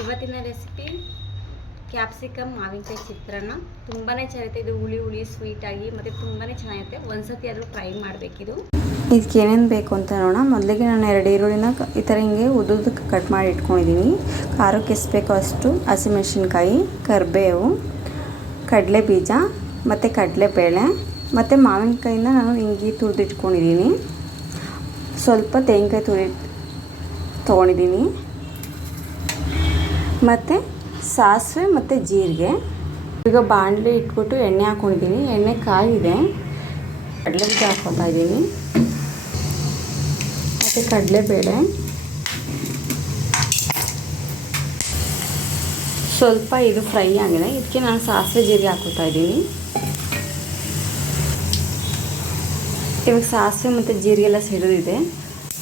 ಇವತ್ತಿನ recipe capsicum ಮಾವಿನಕಾಯಿ ಚಿತ್ರಾನ್ನ. ತುಂಬಾ ಚೆನ್ನಾಗಿರುತ್ತೆ. ಇದು ಹುಳಿ ಹುಳಿ ಸ್ವೀಟಾಗಿ ಮತ್ತು ತುಂಬಾ ಚೆನ್ನಾಗಿರುತ್ತೆ. ಒಂದ್ಸತಿ ಆದರೂ ಟ್ರೈ ಮಾಡಬೇಕಿದು. ಇದಕ್ಕೆ ಏನೇನು ಬೇಕು ಅಂತ ನೋಡೋಣ. ಮೊದಲಿಗೆ ನಾನು 2 ಈರುಳ್ಳಿನ ಈ ಥರ ಹಿಂಗೆ ಉದ್ದುದಕ್ಕೆ ಕಟ್ ಮಾಡಿ ಇಟ್ಕೊಂಡಿದ್ದೀನಿ. ಖಾರಕ್ಕೆ ಎಷ್ಟು ಬೇಕೋ ಅಷ್ಟು ಹಸಿಮೆಣಸಿನ್ಕಾಯಿ, ಕರಿಬೇವು, ಕಡಲೆ ಬೀಜ ಮತ್ತು ಕಡಲೆಬೇಳೆ ಮತ್ತು ಮಾವಿನಕಾಯಿನ ನಾನು ಹಿಂಗೆ ತುರಿದಿಟ್ಕೊಂಡಿದ್ದೀನಿ. ಸ್ವಲ್ಪ ತೆಂಗಿನಕಾಯಿ ತೊಗೊಂಡಿದ್ದೀನಿ ಮತ್ತು ಸಾಸಿವೆ ಮತ್ತು ಜೀರಿಗೆ. ಈಗ ಬಾಣಲೆ ಇಟ್ಬಿಟ್ಟು ಎಣ್ಣೆ ಹಾಕ್ಕೊಂಡಿದ್ದೀನಿ. ಎಣ್ಣೆ ಕಾಯಿದೆ. ಕಡಲೆ ಬೀಜ ಹಾಕ್ಕೊತಾ ಇದ್ದೀನಿ ಮತ್ತು ಕಡಲೆಬೇಳೆ, ಸ್ವಲ್ಪ ಇದು ಫ್ರೈ ಆಗಿದೆ. ಇದಕ್ಕೆ ನಾನು ಸಾಸಿವೆ ಜೀರಿಗೆ ಹಾಕ್ಕೊತಾ ಇದ್ದೀನಿ. ಇವಾಗ ಸಾಸಿವೆ ಮತ್ತು ಜೀರಿಗೆ ಎಲ್ಲ ಸಿಡಿದಿದೆ.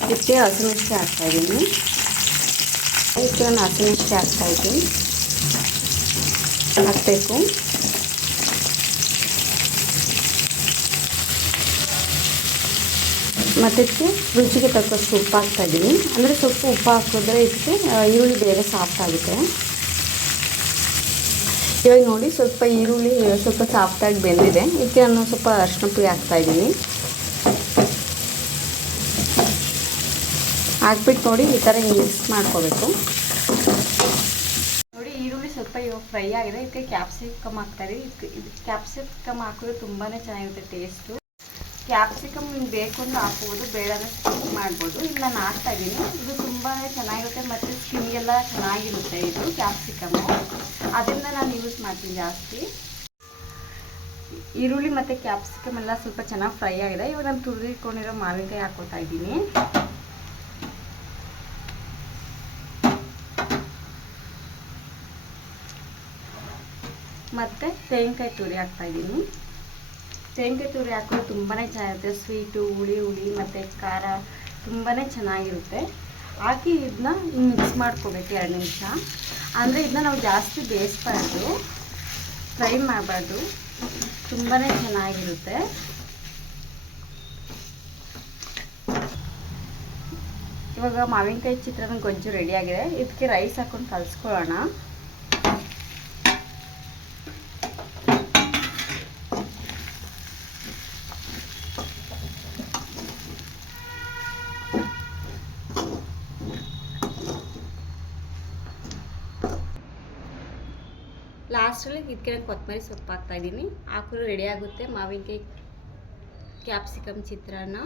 ಇದಕ್ಕೆ ಹಸಿಮೆಣಸಿನಕಾಯಿ ಹಾಕ್ತಾಯಿದ್ದೀನಿ. ಇದಕ್ಕೆ ನಾನು ಹಸಿಮೆಣಸಿನಕಾಯಿ ಹಾಕ್ತಾಯಿದ್ದೀನಿ ಹಾಕಬೇಕು. ಮತ್ತು ಇದಕ್ಕೆ ರುಚಿಗೆ ತಕ್ಕಷ್ಟು ಉಪ್ಪು ಹಾಕ್ತಾಯಿದ್ದೀನಿ. ಅಂದರೆ ಸ್ವಲ್ಪ ಉಪ್ಪು ಹಾಕಿದ್ರೆ ಇದಕ್ಕೆ ಈರುಳ್ಳಿ ಬೇಗ ಸಾಫ್ಟ್ ಆಗುತ್ತೆ. ಇವಾಗ ನೋಡಿ ಸ್ವಲ್ಪ ಈರುಳ್ಳಿ ಸ್ವಲ್ಪ ಸಾಫ್ಟಾಗಿ ಬೆಂದಿದೆ. ಇದಕ್ಕೆ ನಾನು ಸ್ವಲ್ಪ ಅರಿಶಿನ ಪುಡಿ ಹಾಕ್ತಾಯಿದ್ದೀನಿ. ಹಾಕ್ಬಿಟ್ಟು ನೋಡಿ ಈ ಥರ ಮಿಕ್ಸ್ ಮಾಡ್ಕೋಬೇಕು. ನೋಡಿ ಈರುಳ್ಳಿ ಸ್ವಲ್ಪ ಇವಾಗ ಫ್ರೈ ಆಗಿದೆ. ಇದಕ್ಕೆ ಕ್ಯಾಪ್ಸಿಕಮ್ ಹಾಕ್ತಾಯಿದ್ದೀವಿ. ಇದು ಕ್ಯಾಪ್ಸಿಕಮ್ ಹಾಕಿದ್ರೆ ತುಂಬಾ ಚೆನ್ನಾಗಿರುತ್ತೆ ಟೇಸ್ಟು. ಕ್ಯಾಪ್ಸಿಕಮ್ ನಿಮ್ಗೆ ಬೇಕು ಅಂದ್ರೆ ಹಾಕ್ಬೋದು, ಬೇಡ ಅಂದರೆ ಸ್ಕಿಪ್ ಮಾಡ್ಬೋದು. ಇಲ್ಲಿ ನಾನು ಹಾಕ್ತಾಯಿದ್ದೀನಿ. ಇದು ತುಂಬಾ ಚೆನ್ನಾಗಿರುತ್ತೆ ಮತ್ತು ಸ್ಕಿನ್ಗೆಲ್ಲ ಚೆನ್ನಾಗಿರುತ್ತೆ ಇದು ಕ್ಯಾಪ್ಸಿಕಮ್ಮು. ಅದರಿಂದ ನಾನು ಯೂಸ್ ಮಾಡ್ತೀನಿ ಜಾಸ್ತಿ. ಈರುಳ್ಳಿ ಮತ್ತು ಕ್ಯಾಪ್ಸಿಕಮ್ ಎಲ್ಲ ಸ್ವಲ್ಪ ಚೆನ್ನಾಗಿ ಫ್ರೈ ಆಗಿದೆ. ಇವಾಗ ನಾನು ತುರಿದಿಟ್ಕೊಂಡಿರೋ ಮಾವಿನಕಾಯಿ ಹಾಕ್ಕೊತಾ ಇದ್ದೀನಿ. ಮತ್ತು ತೆಂಗಿನಕಾಯಿ ತುರಿ ಹಾಕ್ತಾಯಿದ್ದೀನಿ. ತೆಂಗಿನಕಾಯಿ ತುರಿ ಹಾಕೋದು ತುಂಬಾ ಚೆನ್ನಾಗಿರುತ್ತೆ. ಸ್ವೀಟು, ಹುಳಿ ಹುಳಿ ಮತ್ತು ಖಾರ ತುಂಬಾ ಚೆನ್ನಾಗಿರುತ್ತೆ. ಹಾಕಿ ಇದನ್ನ ಮಿಕ್ಸ್ ಮಾಡ್ಕೋಬೇಕು 2 ನಿಮಿಷ. ಅಂದರೆ ಇದನ್ನ ನಾವು ಜಾಸ್ತಿ ಬೇಯಿಸ್ಬಾರ್ದು, ಫ್ರೈ ಮಾಡಬಾರ್ದು. ತುಂಬಾ ಚೆನ್ನಾಗಿರುತ್ತೆ. ಇವಾಗ ಮಾವಿನಕಾಯಿ ಚಿತ್ರಾನ್ನ ಗೊಜ್ಜು ರೆಡಿಯಾಗಿದೆ. ಇದಕ್ಕೆ ರೈಸ್ ಹಾಕ್ಕೊಂಡು ಕಲಿಸ್ಕೊಳ್ಳೋಣ. ಲಾಸ್ಟಲ್ಲಿ ಇದಕ್ಕೆ ಕೊತ್ತಂಬರಿ ಸೊಪ್ಪು ಹಾಕ್ತಾಯಿದ್ದೀನಿ. ಹಾಕಿದ್ರೆ ರೆಡಿ ಆಗುತ್ತೆ ಮಾವಿನಕಾಯಿ ಕ್ಯಾಪ್ಸಿಕಮ್ ಚಿತ್ರಾನ್ನ.